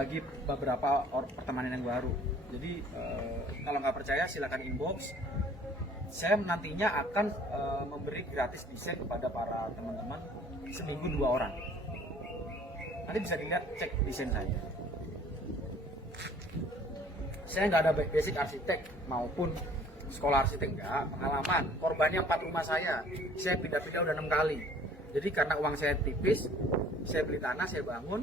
bagi beberapa pertemanan yang baru. Jadi kalau nggak percaya silakan inbox. Saya nantinya akan memberi gratis desain kepada para teman-teman seminggu 2 orang. Nanti bisa dilihat, cek desain saya. Saya nggak ada basic arsitek maupun sekolah arsitek, enggak. Pengalaman, korbannya 4 rumah saya pindah-pindah udah 6 kali. Jadi karena uang saya tipis, saya beli tanah, saya bangun,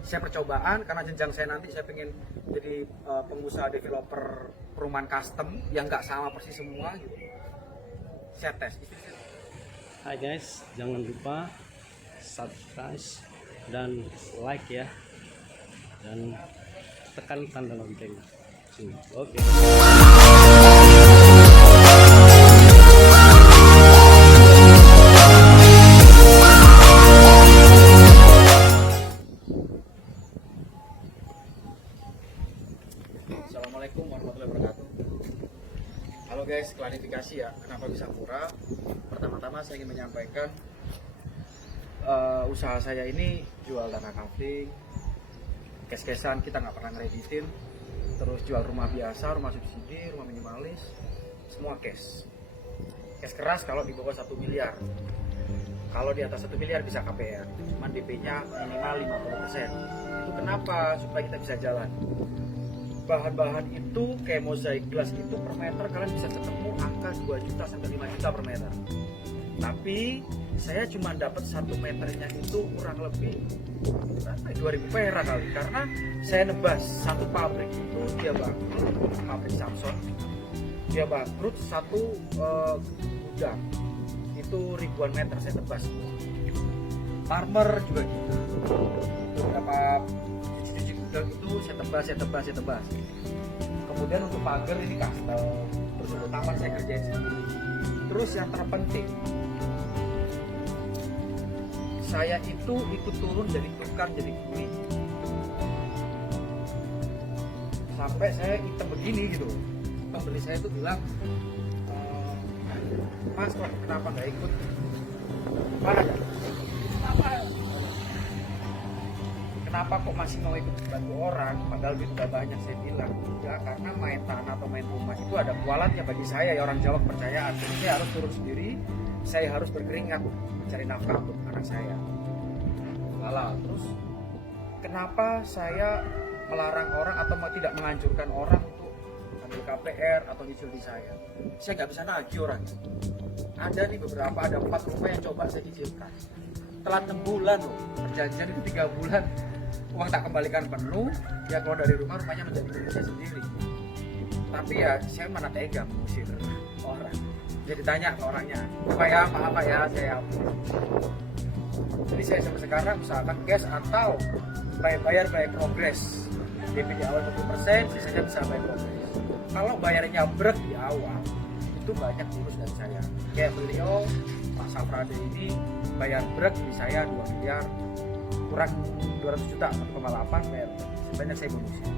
saya percobaan. Karena jenjang saya nanti saya pengen jadi pengusaha developer perumahan custom yang nggak sama persis semua gitu. Saya tes. Hai guys, jangan lupa subscribe dan like ya, dan tekan tanda lonceng. Oke. Assalamualaikum warahmatullahi wabarakatuh. Halo guys, klarifikasi ya, kenapa bisa murah. Pertama-tama saya ingin menyampaikan usaha saya ini jual tanah kafling, cash-cashan, kita nggak pernah ngereditin. Terus jual rumah biasa, rumah subsidi, rumah minimalis, semua cash. Cash keras kalau di bawah 1 miliar. Kalau di atas 1 miliar bisa KPR, cuman DP-nya minimal 50%. Itu kenapa? Supaya kita bisa jalan. Bahan-bahan itu kayak mozaik gelas itu per meter kalian bisa ketemu angka 2 juta sampai 5 juta per meter. Tapi saya cuma dapat 1 meternya itu kurang lebih 2.000 perak kali, karena saya nebas satu pabrik itu dia bangkrut, pabrik Samson dia bangkrut, satu gudang itu ribuan meter saya tebas. Farmer juga gitu, beberapa cuci gudang itu saya tebas. Kemudian untuk pagar ini custom, terus untuk taman saya kerjain sendiri. Terus yang terpenting, saya itu ikut turun dari tukang jadi kuli sampai saya hitam begini gitu. Pembeli saya itu bilang, Mas kok kenapa nggak ikut? Kenapa kok masih mau ikut bantu orang padahal duit udah banyak? Saya bilang ya karena main tanah atau main rumah itu ada kualatnya bagi saya ya, orang Jawa kepercayaan. Saya harus turun sendiri, saya harus berkeringat mencari nafkah untuk anak saya. Halal. Terus kenapa saya melarang orang atau tidak menganjurkan orang untuk ambil KPR atau nyicil di saya? Saya nggak bisa nagih orang. Ada nih beberapa, ada 4 rumah yang coba saya cicilkan. Telat 6 bulan loh, perjanjian itu 3 bulan. Uang tak kembalikan penuh, dia keluar dari rumahnya menjadi milik saya sendiri. Tapi ya saya mana tega mengusir orang. Jadi tanya ke orangnya, apa ya, saya hapus. Jadi saya sampai sekarang usahakan cash atau bayar progres. DP di awal 20%, sisanya bisa bayar progres. Kalau bayarnya brek di awal, itu banyak urus dari saya. Kayak beliau, Pak Safrade ini bayar brek di saya 2 miliar, kurang 200 juta, 1,8 bayar. Sebanyak saya bonusnya.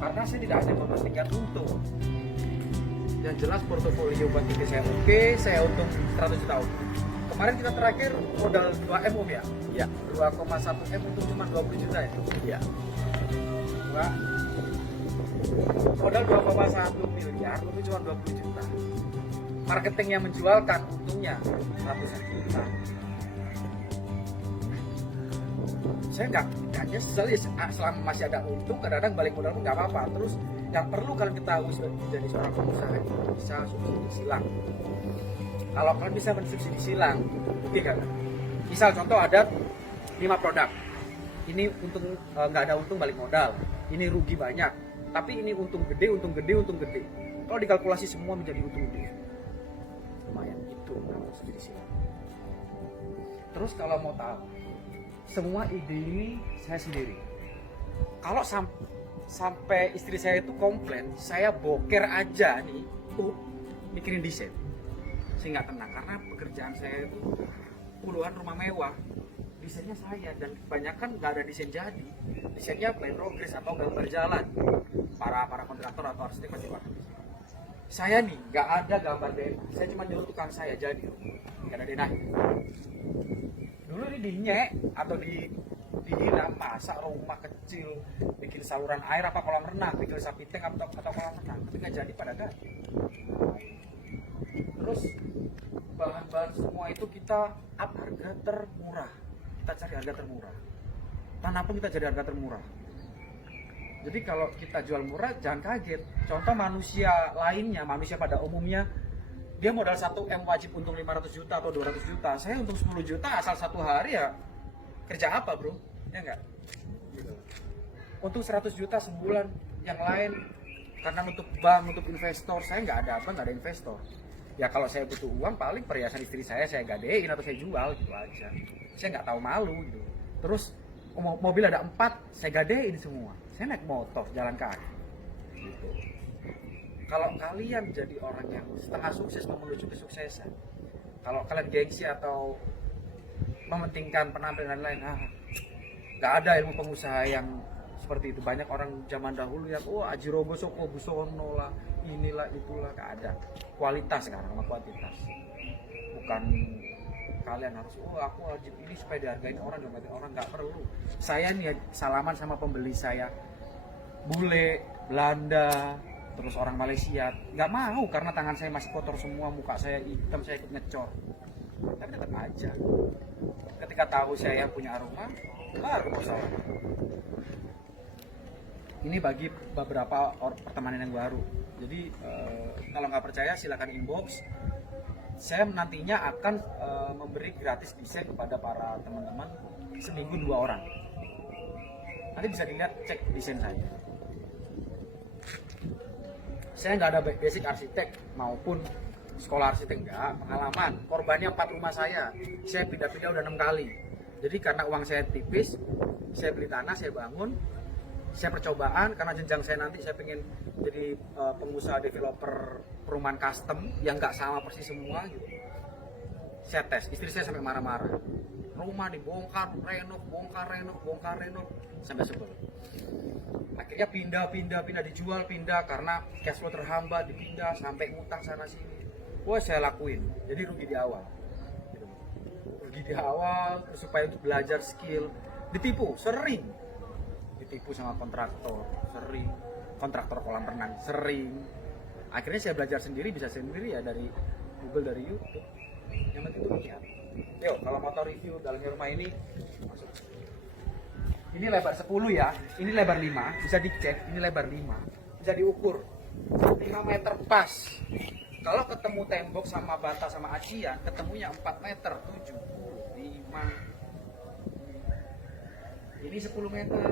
Karena saya tidak hanya mementingkan untung. Yang jelas portofolio buat tiga saya oke, saya untung 100 juta untung. Kemarin kita terakhir modal 2M Om ya? Ya. 2,1M untung cuma 20 juta ya? Ya. Modal 2,1 miliar untung cuma 20 juta. Marketing yang menjualkan untungnya ratusan juta. Saya nggak nyesel ya, selama masih ada untung, kadang-kadang balik modal pun nggak apa-apa. Terus yang perlu kalian ketahui sebagai menjadi seorang pengusaha itu bisa subsidi silang. Kalau kalian bisa mensubsidi silang, bukti kan? Misal contoh ada 5 produk, ini untung nggak ada untung balik modal, ini rugi banyak, tapi ini untung gede. Kalau dikalkulasi semua menjadi untung gede, lumayan itu subsidi silang. Terus kalau mau tahu, semua ide ini saya sendiri. Kalau sampai istri saya itu komplain, saya boker aja nih, mikirin desain. Saya nggak tenang karena pekerjaan saya itu puluhan rumah mewah, desainnya saya, dan kebanyakan nggak ada desain jadi, desainnya by progress atau gambar jalan. Para kontraktor atau arsitek pasti paham. Saya nih nggak ada gambar denah, saya cuma nyuruh tukang saya jadi, nggak ada denah. Dulu ini dinyek atau gila, masa rumah kecil bikin saluran air apa kolam renang, bikin sapi tank atau kolam renang, tapi nggak jadi pada ganti. Terus bahan-bahan semua itu kita up harga termurah, kita cari harga termurah, tanah pun kita cari harga termurah. Jadi kalau kita jual murah jangan kaget. Contoh manusia lainnya, manusia pada umumnya, dia modal 1M wajib untung 500 juta atau 200 juta. Saya untung 10 juta asal satu hari ya. Kerja apa bro? Ya enggak? Untung 100 juta sebulan. Yang lain karena nutup bank, nutup investor. Saya nggak ada apa, nggak ada investor. Ya kalau saya butuh uang paling perhiasan istri saya gadein atau saya jual gitu aja. Saya nggak tahu malu gitu. Terus mobil ada 4, saya gadein semua. Saya naik motor, jalan kaki. Gitu. Kalau kalian jadi orang yang setengah sukses mau menuju kesuksesan, kalau kalian gengsi atau mementingkan penampilan lain, nggak ada ilmu pengusaha yang seperti itu. Banyak orang zaman dahulu yang Ajirogo Soko Busono lah, inilah itulah, nggak ada. Kualitas sekarang sama kuantitas. Bukan kalian harus aku wajib ini supaya dihargain orang, dihargain orang, nggak perlu. Saya nih salaman sama pembeli saya bule, Belanda, terus orang Malaysia, nggak mau karena tangan saya masih kotor semua, muka saya hitam, saya ikut ngecor. Tapi tetap aja ketika tahu saya punya aroma, baru masalah. Ini bagi beberapa pertemanan yang baru. Jadi kalau nggak percaya silakan inbox. Saya nantinya akan memberi gratis desain kepada para teman-teman seminggu 2 orang. Nanti bisa dilihat, cek desain saya. Saya nggak ada basic arsitek maupun sekolah arsitek, enggak. Pengalaman, korbannya 4 rumah saya pindah-pindah udah 6 kali. Jadi karena uang saya tipis, saya beli tanah, saya bangun, saya percobaan karena jenjang saya nanti saya pengen jadi pengusaha developer perumahan custom yang nggak sama persis semua gitu. Saya tes, istri saya sampai marah-marah. Rumah dibongkar, renov sampai sebel. Akhirnya pindah dijual, pindah karena cash flow terhambat, dipindah sampai ngutang sana sini. Wah, saya lakuin. Jadi rugi di awal. Terus supaya untuk belajar skill, ditipu, sering. Ditipu sama kontraktor, sering. Kontraktor kolam renang, sering. Akhirnya saya belajar sendiri, bisa sendiri ya dari Google, dari YouTube. Yang penting itu niat. Yuk, kalau motor review dalamnya rumah ini masuk. Ini lebar 10 ya, ini lebar 5, bisa dicek, ini lebar 5. Bisa diukur. 5 meter pas. Kalau ketemu tembok sama bata sama acian, ketemunya 4 meter, 75. Ini 10 meter.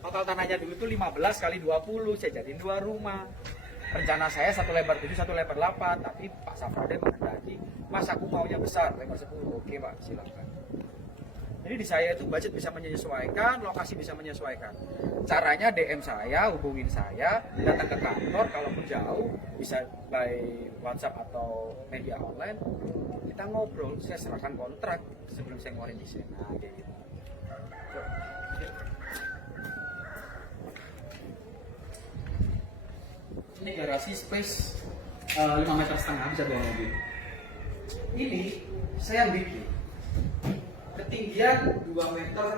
Total tanahnya dulu itu 15 kali 20, saya jadiin 2 rumah. Rencana saya 1 lebar 7, 1 lebar 8, tapi Pak Safrade menghendaki, Mas aku maunya besar, lebar 10. Oke Pak, silakan. Jadi di saya itu budget bisa menyesuaikan, lokasi bisa menyesuaikan. Caranya DM saya, hubungin saya, datang ke kantor, kalaupun jauh bisa by WhatsApp atau media online. Kita ngobrol, saya serahkan kontrak sebelum saya ngeluarin desain. Nah, kayak gitu. Ini garasi space 5,5 meter bisa bawa mobil. Ini saya yang bikin. Ketinggian 2,35 meter.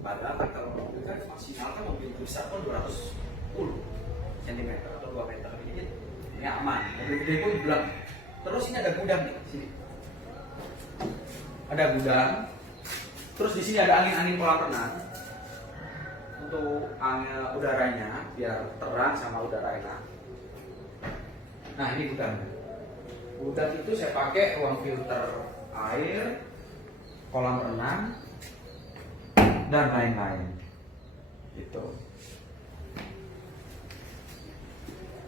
Padahal kan kalau mobil kan maksimal kan mobil besar kan 210 cm atau 2 meter. Ini aman. Mobil gede pun bilang. Terus ini ada gudang nih sini. Ada gudang. Terus di sini ada angin kolam renang. Untuk udaranya biar terang sama udara enak. Nah ini gudang. Gudang itu saya pakai ruang filter air, kolam renang, dan lain-lain. Gitu.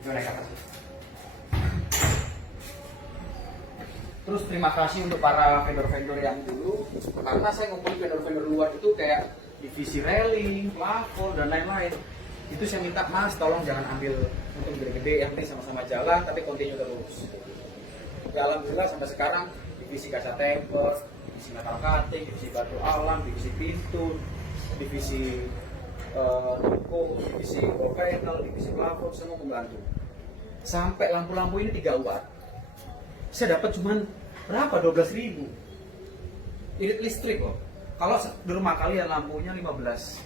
Gimana kata sih? Terus terima kasih untuk para vendor-vendor yang dulu, karena saya ngumpulin vendor-vendor luar itu kayak divisi railing, plafon, dan lain-lain. Itu saya minta, Mas tolong jangan ambil untuk gede-gede, yang penting sama-sama jalan tapi continue terus. Ya alhamdulillah sampai sekarang divisi kaca temper, divisi metal cutting, divisi batu alam, divisi pintu, divisi ruko, divisi wall panel, divisi plafon, semua membantu. Sampai lampu-lampu ini 3 watt. Saya dapat cuman berapa? 12.000. Irit listrik kok. Kalau di rumah kalian lampunya 15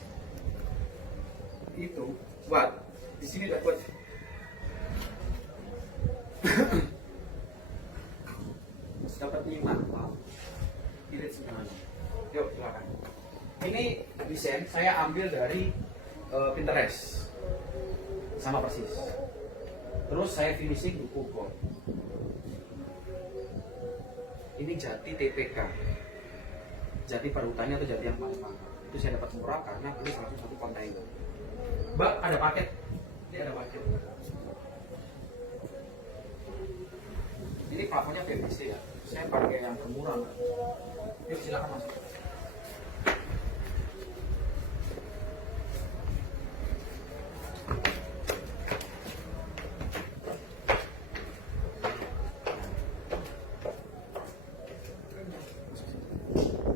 itu watt, di sini dapat dapat 5 watt. Irit sebenarnya. Yuk silakan. Ini desain saya ambil dari Pinterest, sama persis. Terus saya finishing buku gold. Ini jati TPK, jati parutannya atau jati yang paling mahal. Itu saya dapat murah karena beli satu kontainer. Mbak, ada paket? Ini ada paket. Ini plafonnya PVC ya. Saya pakai yang termurah, Mbak. Yuk silakan masuk.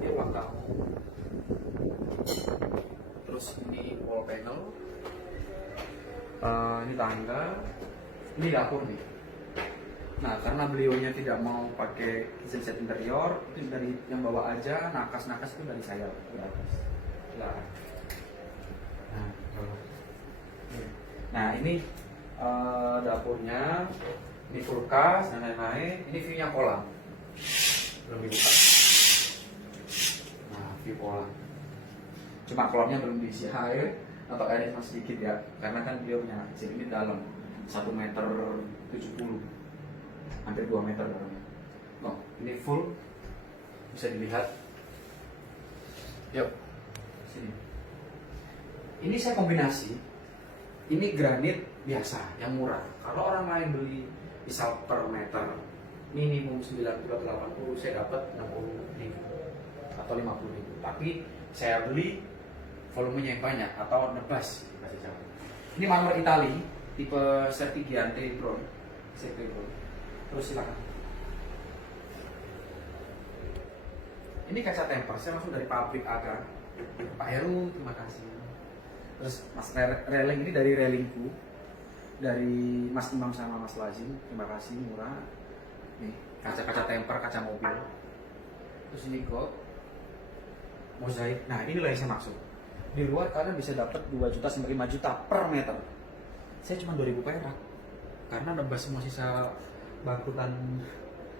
Ini ruang tamu. Terus ini wall panel. Ini tangga. Ini dapur nih. Nah, karena beliaunya tidak mau pakai kitchen set interior, itu dari yang bawa aja, nakas-nakas itu dari saya di atas. Silakan. Nah, ini dapurnya, ini kulkas dan lain-lain. Ini view-nya kolam. Belum dibuka. Nah, view kolam. Cuma kolamnya belum diisi air atau airnya cuma sedikit ya, karena kan beliau punya kecil. Ini dalam 1,70 meter, hampir 2 meter dalamnya. Oh, ini full, bisa dilihat. Yuk, sini. Ini saya kombinasi. Ini granit biasa, yang murah. Kalau orang lain beli misal per meter minimum 90-80, saya dapat 60.000 atau 50.000. Tapi saya beli volumenya yang banyak atau nebas kasih cara. Ini marmer Itali tipe Sertigiante Bron. Terus silakan. Ini kaca temper, saya langsung dari pabrik Aga. Pak Heru, terima kasih. Terus Mas railing ini dari railingku, dari Mas Imam sama Mas Lazim, terima kasih, murah. Nih, kaca-kaca temper, kaca mobil. Terus ini gold, mozaik. Nah, inilah yang saya maksud. Di luar kalian bisa dapat 2 juta sampai 5 juta per meter. Saya cuma 2.000 perak. Karena nebas semua sisa bangkutan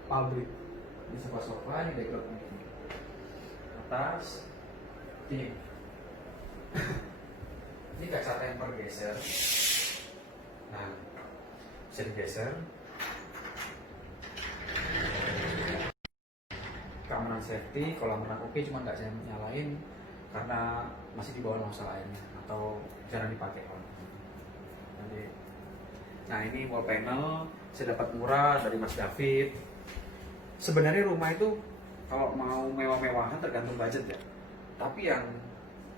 pabrik. Ini sofa-sofa, ini background ini. Atas, ini. Ini kaca temper geser. Nah, bisa digeser. Keamanan safety, kolam renang oke, cuma nggak saya nyalain karena masih di bawah nozzle airnya atau jarang dipakai kolam. Nah, ini wall panel saya dapat murah dari Mas David. Sebenarnya rumah itu kalau mau mewah-mewahan tergantung budget ya. Tapi yang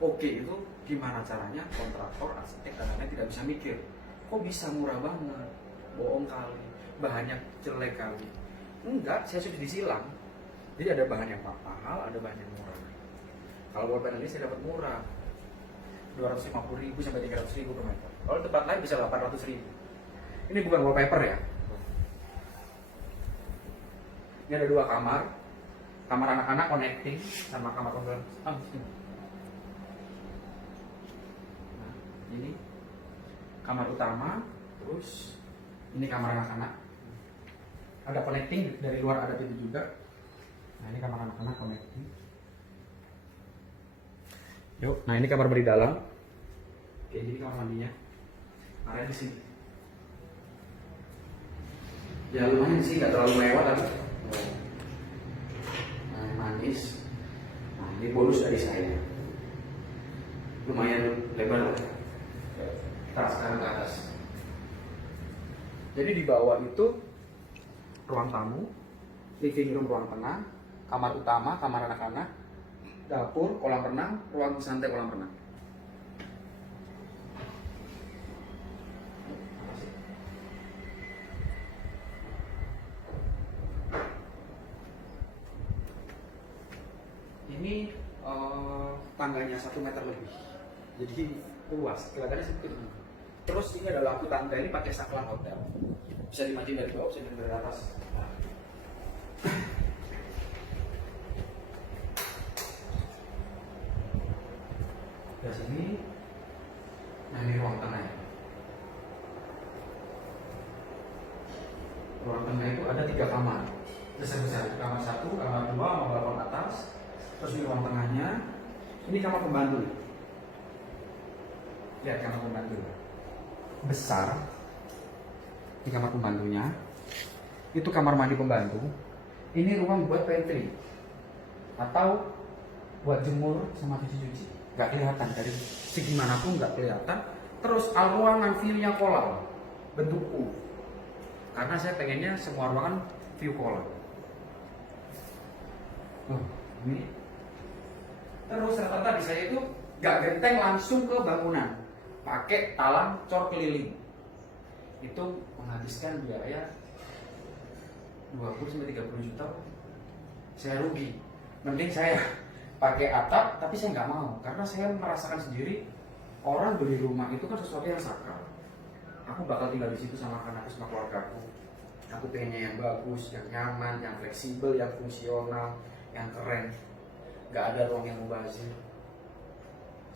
oke itu gimana caranya kontraktor, arsitek dan lain-lain tidak bisa mikir. Kok bisa murah banget? Bohong kali. Bahannya jelek kali. Enggak, saya sudah disilang. Jadi ada bahan yang mahal, ada bahan yang murah. Kalau wall panel ini saya dapat murah. 250.000 sampai 300.000 per meter. Kalau tempat lain bisa 800.000. Ini bukan wallpaper ya. Ini ada 2 kamar. Kamar anak-anak connecting sama kamar pembelian. Nah, ini kamar utama, terus ini kamar anak-anak. Ada connecting, dari luar ada pintu juga. Nah, ini kamar anak-anak connecting. Yuk, nah ini kamar mandi dalam. Oke, ini kamar mandinya. Area di sini. Ya lumayan sih, nggak terlalu mewah tapi manis. Nah, ini bonus dari saya. Lumayan lebar. Kita sekarang ke atas. Jadi di bawah itu ruang tamu, living room ruang tengah, kamar utama, kamar anak-anak, dapur, kolam renang, ruang santai kolam renang. Ini tangganya 1 meter lebih, jadi luas, kelihatannya sempit. Terus ini ada lampu tangga, ini pakai saklar hotel, bisa dimatiin dari bawah, bisa dari atas. ada 3 kamar besar-besar, kamar 1, kamar 2, sama balkon atas. Terus di ruang tengahnya ini kamar pembantu. Lihat kamar pembantu besar. Ini kamar pembantunya. Itu kamar mandi pembantu. Ini ruang buat pantry atau buat jemur sama cuci-cuci. Gak kelihatan dari segi manapun, gak kelihatan. Terus ruangan view-nya kolam, bentuk U. Karena saya pengennya semua ruangan view kolam. Ini. Terus rata-rata di saya itu gak genteng langsung ke bangunan, pakai talang cor keliling. Itu menghabiskan biaya 20-30 juta. Saya rugi. Mending saya pakai atap, tapi saya nggak mau karena saya merasakan sendiri orang beli rumah itu kan sesuatu yang sakral. Aku bakal tinggal di situ sama anakku sama keluargaku. Aku pengennya yang bagus, yang nyaman, yang fleksibel, yang fungsional, yang keren. Nggak ada ruang yang mubazir.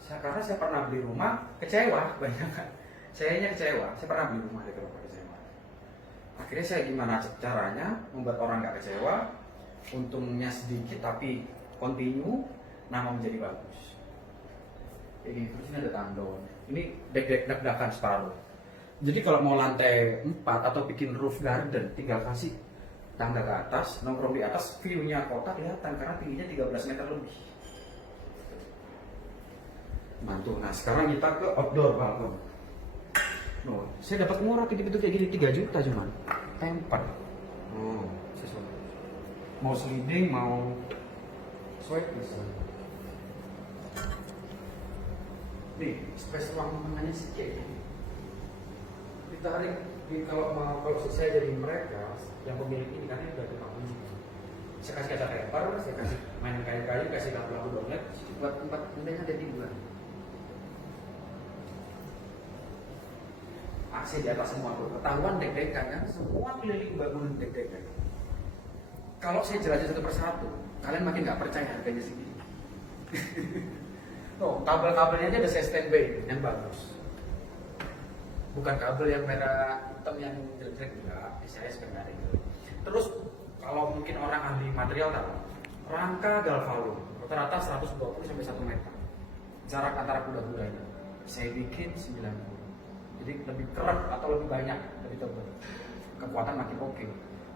Karena saya pernah beli rumah kecewa banyak kan. Sayanya kecewa. Saya pernah beli rumah dari rumah kecewa. Akhirnya saya gimana caranya membuat orang nggak kecewa, untungnya sedikit tapi continue, nama menjadi bagus. Ini terus ini ada tandon. Ini deg-degan separuh. Jadi kalau mau lantai 4 atau bikin roof garden, tinggal kasih tangga ke atas, nongkrong di atas, view-nya kota kelihatan karena tingginya 13 meter lebih. Mantul. Nah sekarang kita ke outdoor balkon. No, saya dapat murah pintu-pintu kayak gini 3 juta cuman. Tempat. Sesuatu. Mau sliding, mau swipe bisa. Nih, space ruang tengahnya sedikit. Ditarik, kalau saya jadi mereka yang pemilik ini kan udah ada tamunya. Saya kasih kaca tempar, saya kasih main kayu-kayu, kasih lampu-lampu downlight, buat tempat kemudian ada 3. AC di atas semua tuh, ketahuan deg-degan kan, semua keliling bangunan deg-degan. Kalau saya jelasin satu persatu, kalian makin nggak percaya harganya segini. Tuh, kabel-kabelnya aja ada saya standby yang bagus. Bukan kabel yang merah hitam yang jelek-jelek, enggak, saya sebenarnya. Terus kalau mungkin orang ahli material tahu, rangka galvalum rata-rata 120 sampai 1 meter. Jarak antara kuda-kudanya. Saya bikin 90. Jadi lebih keras atau lebih banyak, lebih tebal. Kekuatan makin oke.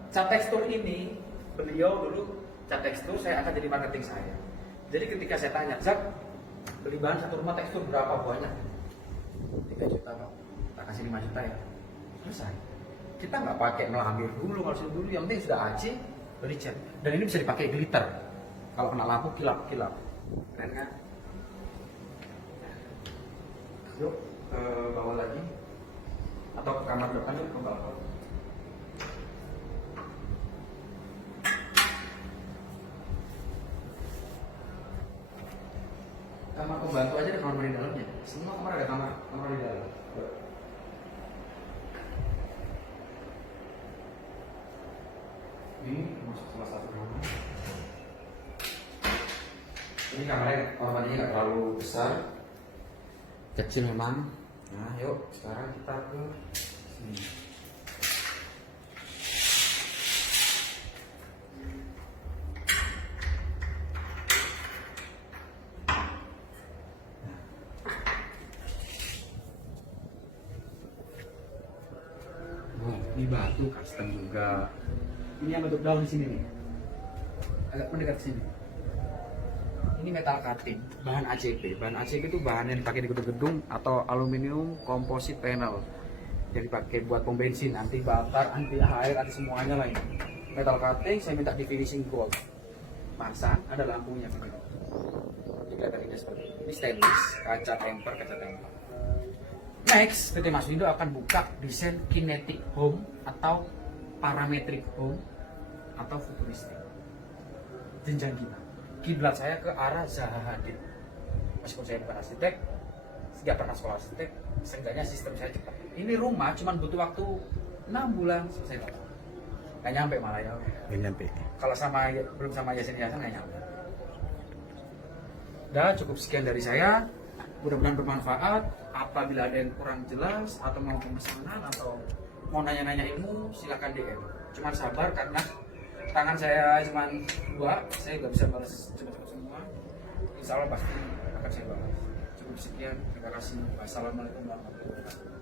Cat tekstur ini beliau dulu cat tekstur saya akan jadi marketing saya. Jadi ketika saya tanya, Zak, beli bahan satu rumah tekstur berapa banyak? 3 juta Pak. Kita kasih 5 juta ya. Selesai. Kita nggak pakai melambir dulu, nggak dulu. Yang penting sudah AC, beli cat. Dan ini bisa dipakai glitter. Kalau kena lampu kilap-kilap. Keren kan? Yuk ke bawah lagi. Atau ke kamar depan yuk ke balkon. Kamar pembantu aja ada kamar mandi dalamnya. Semua kamar ada kamar mandi dalam. Ini masuk salah satu kamar. Ini kamarnya kamar mandinya nggak terlalu besar, kecil memang. Nah, yuk sekarang kita ke sini. Ini batu custom juga. Ini yang bentuk daun di sini nih. Agak mendekat sini. Ini metal cutting, bahan ACP. Bahan ACP itu bahan yang dipakai di gedung-gedung atau aluminium composite panel. Jadi pakai buat pom bensin, anti bakar, anti air, anti semuanya lah ini. Metal cutting saya minta di finishing gold. Pasang, ada lampunya begini. Jadi kelihatan ini seperti ini. Ini stainless, kaca temper, kaca temper. Next, PT Mas Windo akan buka desain kinetic home atau parametric home atau futuristik. Jenjang kita. Kiblat saya ke arah Zaha Hadid. Meskipun saya bukan arsitek, tidak pernah sekolah arsitek, seenggaknya sistem saya cepat. Ini rumah cuma butuh waktu 6 bulan selesai. Nggak nyampe malah ya. Nggak nyampe. Kalau sama belum sama yayasan nggak nyampe. Udah cukup sekian dari saya. Mudah-mudahan bermanfaat. Apabila ada yang kurang jelas atau mau pemesanan atau mau nanya-nanya ilmu, silakan DM. Cuman sabar karena tangan saya cuma 2, saya nggak bisa balas cepat-cepat semua. Insya Allah pasti akan saya balas. Cukup sekian, terima kasih. Wassalamualaikum warahmatullahi wabarakatuh.